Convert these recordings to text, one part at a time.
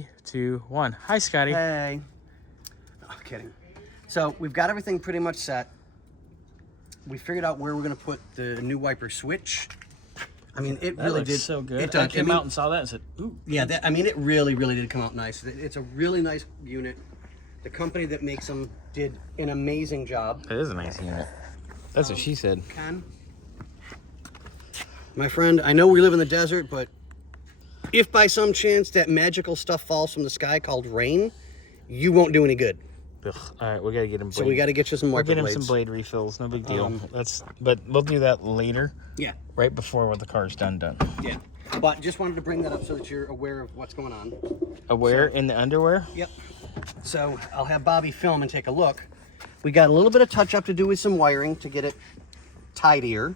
3, 2, 1. Hi, Scotty. Hey. Oh, kidding. So we've got everything pretty much set. We figured out where we're going to put the new wiper switch. I mean, it That really looks did. so good. It I did. came out and saw that and said, ooh. Yeah, I mean, it really, really did come out nice. It's a really nice unit. The company that makes them did an amazing job. It is a nice unit. That's what she said. Ken, my friend, I know we live in the desert, but if by some chance that magical stuff falls from the sky called rain, you won't do any good. Ugh. All right, we got to get him blade. So we got to get you some wiper We'll get him blades. some blade refills. No big deal. But we'll do that later. Yeah. Right before the car's done. Yeah. But just wanted to bring that up so that you're aware of what's going on. Aware in the underwear? Yep. So I'll have Bobby film and take a look. We got a little bit of touch up to do with some wiring to get it tidier.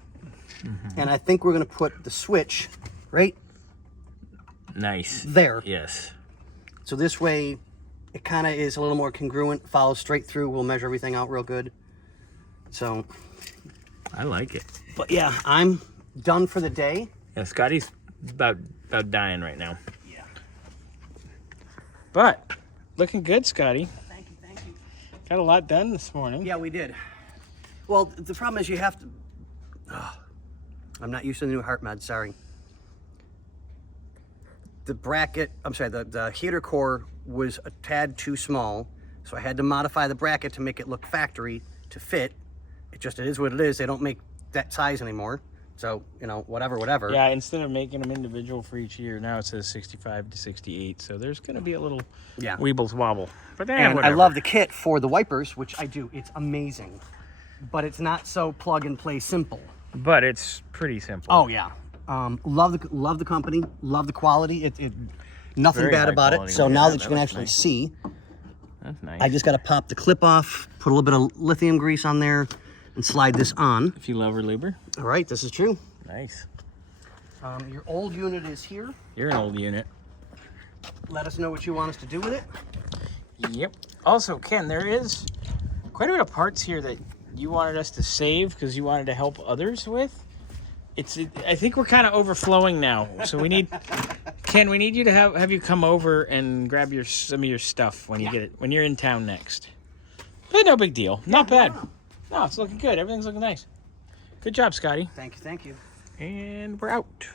Mm-hmm. And I think we're going to put the switch right Nice. there. Yes. So this way it kind of is a little more congruent, follows straight through. We'll measure everything out real good. So I like it. But yeah, I'm done for the day. Yeah, Scotty's about dying right now. Yeah. But looking good, Scotty. Thank you. Got a lot done this morning. Yeah, we did. Well, the problem is you have to... I'm not used to the new heart med, sorry. The bracket, I'm sorry, the heater core was a tad too small, so I had to modify the bracket to make it look factory to fit. It is what it is. They don't make that size anymore. So, you know, whatever. Yeah, instead of making them individual for each year, now it says 65 to 68. So there's going to be a little weebles wobble. But And whatever. I love the kit for the wipers, which I do. It's amazing. But it's not so plug and play simple. But it's pretty simple. Oh, yeah. Love the company. Love the quality. Nothing Very bad high about quality. it. So Yeah, now that that you can looks actually nice. see, That's nice. I just got to pop the clip off, put a little bit of lithium grease on there, and slide this on. If you love Reluber. All right, this is true. Nice. Your old unit is here. You're an old unit. Let us know what you want us to do with it. Yep. Also, Ken, there is quite a bit of parts here that you wanted us to save because you wanted to help others with. I think we're kind of overflowing now, so we need Ken. We need you to have you come over and grab some of your stuff when you get it when you're in town next. But no big deal. Not bad. No, it's looking good. Everything's looking nice. Good job, Scotty. Thank you. And we're out.